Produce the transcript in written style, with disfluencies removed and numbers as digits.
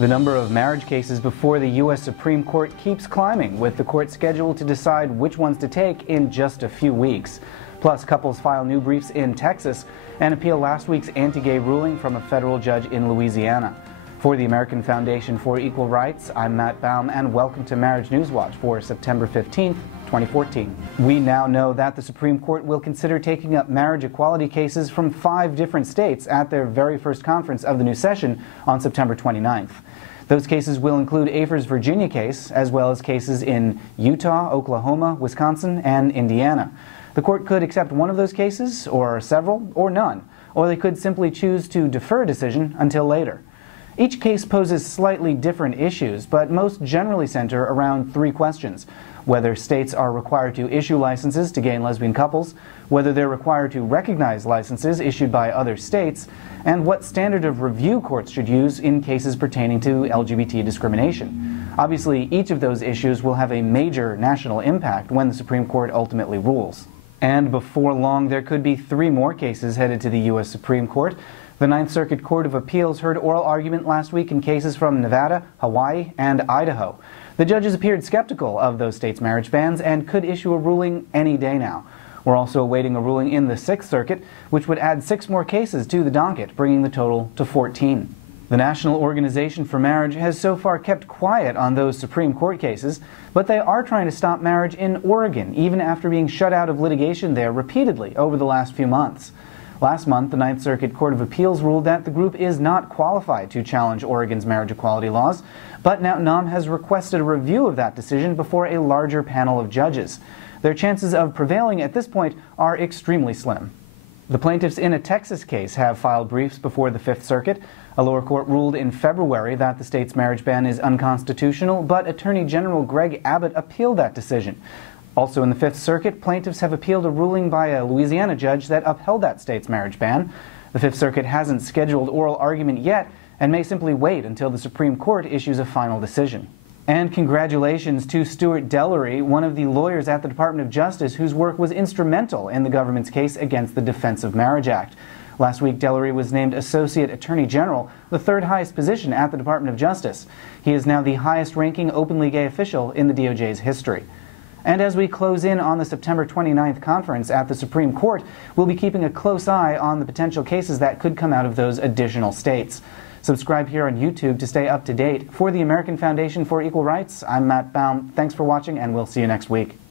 The number of marriage cases before the U.S. Supreme Court keeps climbing, with the court scheduled to decide which ones to take in just a few weeks. Plus, couples file new briefs in Texas and appeal last week's anti-gay ruling from a federal judge in Louisiana. For the American Foundation for Equal Rights, I'm Matt Baum, and welcome to Marriage News Watch for September 15th, 2014. We now know that the Supreme Court will consider taking up marriage equality cases from 5 different states at their very first conference of the new session on September 29th. Those cases will include Afer's Virginia case, as well as cases in Utah, Oklahoma, Wisconsin, and Indiana. The court could accept one of those cases, or several, or none, or they could simply choose to defer a decision until later. Each case poses slightly different issues, but most generally center around 3 questions: whether states are required to issue licenses to gay and lesbian couples, whether they're required to recognize licenses issued by other states, and what standard of review courts should use in cases pertaining to LGBT discrimination. Obviously, each of those issues will have a major national impact when the Supreme Court ultimately rules. And before long, there could be 3 more cases headed to the U.S. Supreme Court. The Ninth Circuit Court of Appeals heard oral argument last week in cases from Nevada, Hawaii, and Idaho. The judges appeared skeptical of those states' marriage bans and could issue a ruling any day now. We're also awaiting a ruling in the Sixth Circuit, which would add 6 more cases to the docket, bringing the total to 14. The National Organization for Marriage has so far kept quiet on those Supreme Court cases, but they are trying to stop marriage in Oregon, even after being shut out of litigation there repeatedly over the last few months. Last month, the Ninth Circuit Court of Appeals ruled that the group is not qualified to challenge Oregon's marriage equality laws, but now NAM has requested a review of that decision before a larger panel of judges. Their chances of prevailing at this point are extremely slim. The plaintiffs in a Texas case have filed briefs before the Fifth Circuit. A lower court ruled in February that the state's marriage ban is unconstitutional, but Attorney General Greg Abbott appealed that decision. Also in the Fifth Circuit, plaintiffs have appealed a ruling by a Louisiana judge that upheld that state's marriage ban. The Fifth Circuit hasn't scheduled oral argument yet and may simply wait until the Supreme Court issues a final decision. And congratulations to Stuart Dellery, one of the lawyers at the Department of Justice whose work was instrumental in the government's case against the Defense of Marriage Act. Last week, Dellery was named Associate Attorney General, the 3rd highest position at the Department of Justice. He is now the highest-ranking openly gay official in the DOJ's history. And as we close in on the September 29th conference at the Supreme Court, we'll be keeping a close eye on the potential cases that could come out of those additional states. Subscribe here on YouTube to stay up to date. For the American Foundation for Equal Rights, I'm Matt Baum. Thanks for watching, and we'll see you next week.